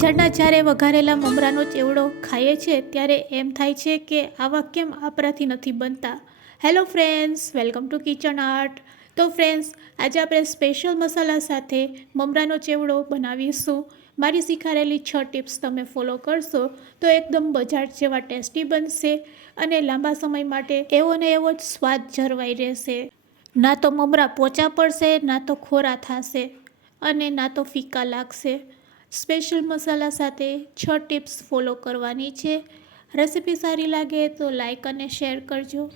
બજારના જ્યારે વઘારેલા મમરાનો ચેવડો ખાઈએ છીએ ત્યારે એમ થાય છે કે આવા કેમ આપણાથી નથી બનતા. Hello friends, welcome to kitchen art. તો ફ્રેન્ડ્સ, આજે આપણે સ્પેશિયલ મસાલા સાથે મમરાનો ચેવડો બનાવીશું. મારી શીખવાડેલી 6 ટિપ્સ તમે ફોલો કરશો તો એકદમ બજાર જેવા ટેસ્ટી બનશે અને લાંબા સમય માટે એવો ને એવો જ સ્વાદ જળવાઈ રહેશે. ના તો મમરા પોચા પડશે, ના તો ખોરા થશે અને ના તો ફીકા લાગશે. સ્પેશિયલ મસાલા સાથે 6 ટિપ્સ ફોલો કરવાની છે. રેસિપી સારી લાગે તો લાઈક અને શેર કરજો.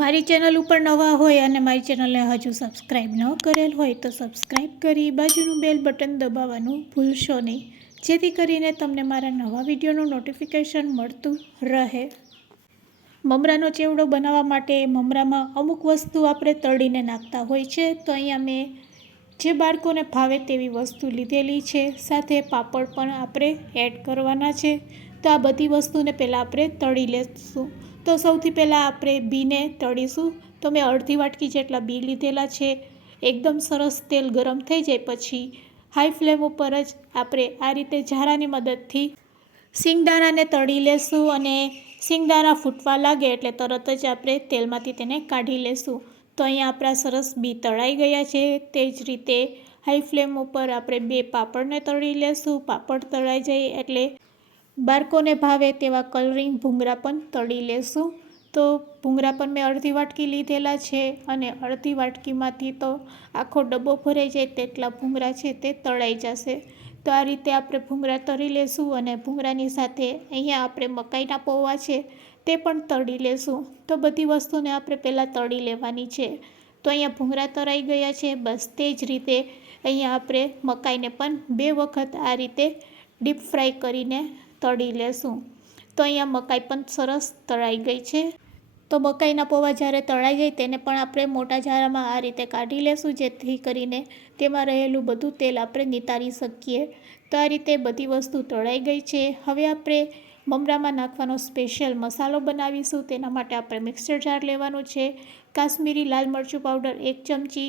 મારી ચેનલ ઉપર નવા હોય અને મારી ચેનલને હજુ સબસ્ક્રાઈબ ન કરેલ હોય તો સબસ્ક્રાઈબ કરી બાજુનું બેલ બટન દબાવવાનું ભૂલશો નહીં, જેથી કરીને તમને મારા નવા વિડીયોનું નોટિફિકેશન મળતું રહે. મમરાનો ચેવડો બનાવવા માટે મમરામાં અમુક વસ્તુ આપણે તળીને નાખતા હોય છે, તો અહીંયા મેં જે બાળકોને ભાવે તેવી વસ્તુ લીધેલી છે. સાથે પાપડ પણ આપણે એડ કરવાના છે. તો આ બધી વસ્તુને પહેલાં આપણે તળી લઈશું. તો સૌથી પહેલાં આપણે બીને તળીશું. તો મેં અડધી વાટકી જેટલા બી લીધેલા છે. એકદમ સરસ તેલ ગરમ થઈ જાય પછી હાઈ ફ્લેમ ઉપર જ આપણે આ રીતે ઝારાની મદદથી સિંગદાણાને તળી લેશું અને સિંગદાણા ફૂટવા લાગે એટલે તરત જ આપણે તેલમાંથી તેને કાઢી લેશું. તો અહીંયા આપણા સરસ બી તળાઈ ગયા છે. તે જ રીતે હાઈ ફ્લેમ ઉપર આપણે 2 પાપડને તળી લેશું. પાપડ તળાઈ જાય એટલે બાળકોને ભાવે તેવા કલરિંગ ભૂંગળા પણ તળી લેશું. તો ભૂંગળા પણ મેં અડધી વાટકી લીધેલા છે અને અડધી વાટકીમાંથી તો આખો ડબ્બો ભરાઈ જાય તેટલા ભૂંગળા છે તે તળાઈ જશે. તો આ રીતે આપણે ભૂંગળા તળી લેશું અને ભૂંગળાની સાથે અહીંયા આપણે મકાઈના પૌવા છે તે પણ તળી લેશું. તો બધી વસ્તુને આપણે પહેલાં તળી લેવાની છે. તો અહીંયા ભૂંગળા તળાઈ ગયા છે. બસ તે જ રીતે અહીંયા આપણે મકાઈને પણ 2 વખત આ રીતે ડીપ ફ્રાય કરીને તળી લેશું. તો અહીંયા મકાઈ પણ સરસ તળાઈ ગઈ છે. તો મકાઈના પૌવા જ્યારે તળાઈ જાય તેને પણ આપણે મોટા ઝારામાં આ રીતે કાઢી લેશું, જેથી કરીને તેમાં રહેલું બધું તેલ આપણે નિતારી શકીએ. તો આ રીતે બધી વસ્તુ તળાઈ ગઈ છે. હવે આપણે મમરામાં નાખવાનો સ્પેશિયલ મસાલો બનાવીશું. તેના માટે આપણે મિક્સર જાર લેવાનું છે. કાશ્મીરી લાલ મરચું પાવડર 1 ચમચી,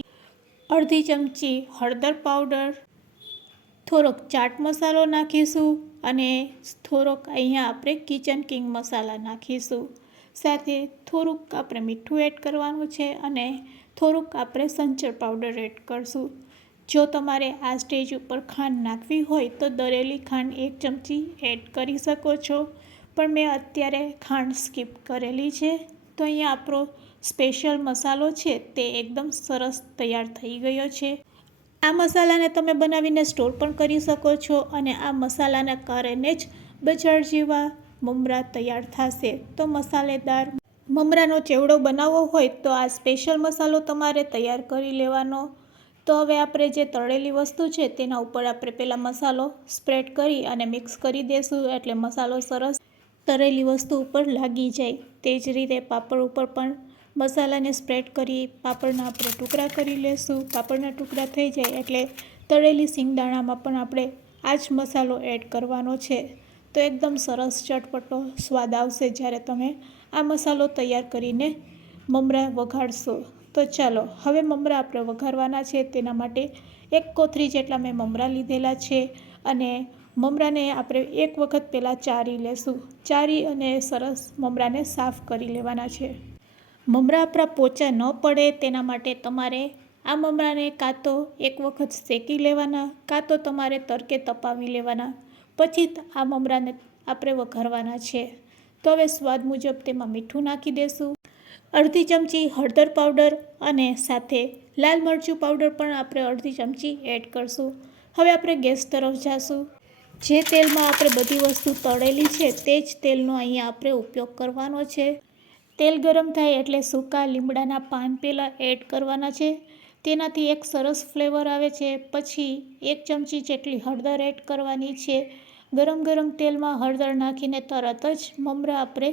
અડધી ચમચી હળદર પાવડર, થોડોક ચાટ મસાલો નાખીશું અને થોડોક અહીંયા આપણે કિચન કિંગ મસાલા નાખીશું. સાથે થોડુંક આપણે મીઠું એડ કરવાનું છે અને થોડુંક આપણે સંચર પાવડર એડ કરશું. જો તમારે આ સ્ટેજ ઉપર ખાંડ નાખવી હોય તો દળેલી ખાંડ 1 ચમચી એડ કરી શકો છો, પણ મેં અત્યારે ખાંડ સ્કીપ કરેલી છે. તો અહીંયા આપણો સ્પેશિયલ મસાલો છે તે એકદમ સરસ તૈયાર થઈ ગયો છે. આ મસાલાને તમે બનાવીને સ્ટોર પણ કરી શકો છો અને આ મસાલાના કારણે જ બજાર જેવા મમરા તૈયાર થશે. તો મસાલેદાર મમરાનો ચેવડો બનાવવો હોય તો આ સ્પેશિયલ મસાલો તમારે તૈયાર કરી લેવાનો. તો હવે આપણે જે તળેલી વસ્તુ છે તેના ઉપર આપણે પહેલાં મસાલો સ્પ્રેડ કરી અને મિક્સ કરી દઈશું, એટલે મસાલો સરસ તળેલી વસ્તુ ઉપર લાગી જાય. તે જ રીતે પાપડ ઉપર પણ મસાલાને સ્પ્રેડ કરી પાપડના આપણે ટુકડા કરી લેશું. પાપડના ટુકડા થઈ જાય એટલે તળેલી સિંગદાણામાં પણ આપણે આ જ મસાલો એડ કરવાનો છે. તો એકદમ સરસ ચટપટો સ્વાદ આવશે જ્યારે તમે આ મસાલો તૈયાર કરીને મમરા વઘારશો. તો ચાલો હવે મમરા આપણે વઘારવાના છે. તેના માટે 1 કોથળી જેટલા મેં મમરા લીધેલા છે અને મમરાને આપણે 1 વખત પહેલાં ચારી લેશું. ચારી અને સરસ મમરાને સાફ કરી લેવાના છે. મમરા આપણા પોચા ન પડે તેના માટે તમારે આ મમરાને કાં તો 1 વખત શેકી લેવાના, કાં તો તમારે તડકે તપાવી લેવાના. પછી આ મમરાને આપણે વઘારવાના છે. તો હવે સ્વાદ મુજબ તેમાં મીઠું નાખી દેશું, અડધી ચમચી હળદર પાવડર અને સાથે લાલ મરચું પાવડર પણ આપણે અડધી ચમચી એડ કરશું. હવે આપણે ગેસ તરફ જાશું. જે તેલમાં આપણે બધી વસ્તુ તળેલી છે તે જ તેલનો અહીંયા આપણે ઉપયોગ કરવાનો છે. તેલ ગરમ થાય એટલે સૂકા લીમડાના પાન પહેલાં એડ કરવાના છે. તેનાથી એક સરસ ફ્લેવર આવે છે. પછી 1 ચમચી જેટલી હળદર એડ કરવાની છે. ગરમ તેલમાં હળદર નાખીને તરત જ મમરા આપણે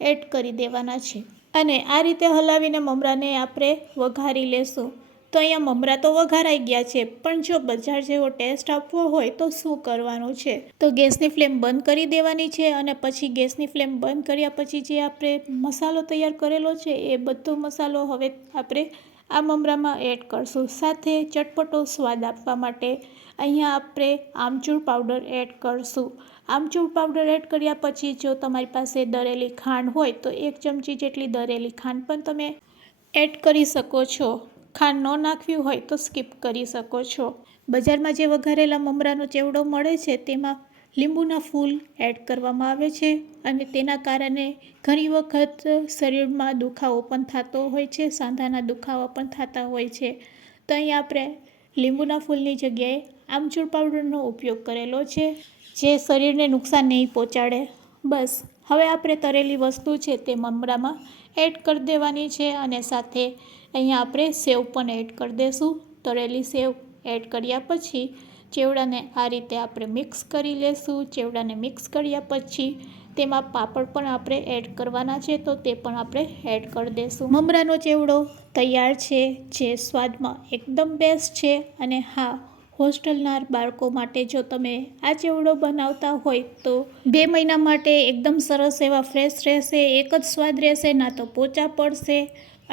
એડ કરી દેવાના છે અને આ રીતે હલાવીને મમરાને આપણે વઘારી લેશું. તો અહીંયા મમરા તો વઘારાઈ ગયા છે, પણ જો બજાર જેવો ટેસ્ટ આપવો હોય તો શું કરવાનું છે, તો ગેસની ફ્લેમ બંધ કરી દેવાની છે અને પછી ગેસની ફ્લેમ બંધ કર્યા પછી જે આપણે મસાલો તૈયાર કરેલો છે એ બધો મસાલો હવે આપણે આ મમરામાં એડ કરશું. સાથે ચટપટો સ્વાદ આપવા માટે અહીંયા આપણે આમચૂર પાવડર એડ કરશું. આમચૂર પાવડર એડ કર્યા પછી જો તમારી પાસે દળેલી ખાંડ હોય તો 1 ચમચી જેટલી દળેલી ખાંડ પણ તમે એડ કરી શકો છો. ખાંડ ન નાખવી હોય તો સ્કીપ કરી શકો છો. બજારમાં જે વઘારેલા મમરાનો ચેવડો મળે છે તેમાં લીંબુના ફૂલ એડ કરવામાં આવે છે અને તેના કારણે ઘણી વખત શરીરમાં દુખાવો પણ થતો હોય છે, સાંધાના દુખાવા પણ થતા હોય છે. તો અહીં આપણે લીંબુના ફૂલની જગ્યાએ આમચૂર પાવડરનો ઉપયોગ કરેલો છે, જે શરીરને નુકસાન નહીં પહોંચાડે. બસ હવે આપણે તળેલી વસ્તુ છે તે મમરામાં એડ કરી દેવાની છે અને સાથે અહીંયા આપણે સેવ પણ એડ કરી દઈશું. તળેલી સેવ એડ કર્યા પછી ચેવડાને આ રીતે આપણે મિક્સ કરી લેશું. ચેવડાને મિક્સ કર્યા પછી તેમાં પાપડ પણ આપણે એડ કરવાના છે, તો તે પણ આપણે એડ કરી દઈશું. મમરાનો ચેવડો તૈયાર છે, જે સ્વાદમાં એકદમ બેસ્ટ છે. અને હા, હોસ્ટેલના બાળકો માટે જો તમે આ ચેવડો બનાવતા હોય તો 2 મહિના માટે એકદમ સરસ એવા ફ્રેશ રહેશે. એક જ સ્વાદ રહેશે, ના તો પોચા પડશે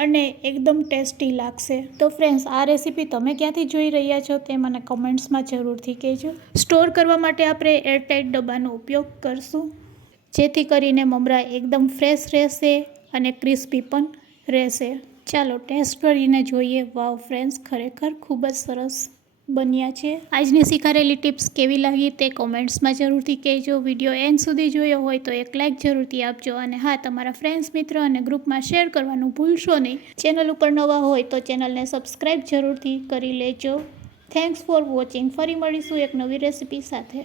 અને એકદમ ટેસ્ટી લાગશે. તો ફ્રેન્ડ્સ, આ રેસીપી તમે ક્યાંથી જોઈ રહ્યા છો તે મને કમેન્ટ્સમાં જરૂરથી કહેજો. સ્ટોર કરવા માટે આપણે એરટાઇટ ડબ્બાનો ઉપયોગ કરશું, જેથી કરીને મમરા એકદમ ફ્રેશ રહેશે અને ક્રિસ્પી પણ રહેશે. ચાલો ટેસ્ટ કરીને જોઈએ. વાવ ફ્રેન્ડ્સ, ખરેખર ખૂબ જ સરસ બન્યા છે. આજની શીખારેલી ટિપ્સ કેવી લાગી તે કોમેન્ટ્સમાં જરૂરથી કહેજો. વિડીયો એન્ડ સુધી જોયો હોય તો એક લાઇક જરૂરથી આપજો. અને હા, તમારા ફ્રેન્ડ્સ, મિત્રો અને ગ્રુપમાં શેર કરવાનું ભૂલશો નહીં. ચેનલ ઉપર નવા હોય તો ચેનલને સબસ્ક્રાઈબ જરૂરથી કરી લેજો. Thanks for watching. ફરી મળીશું એક નવી રેસીપી સાથે.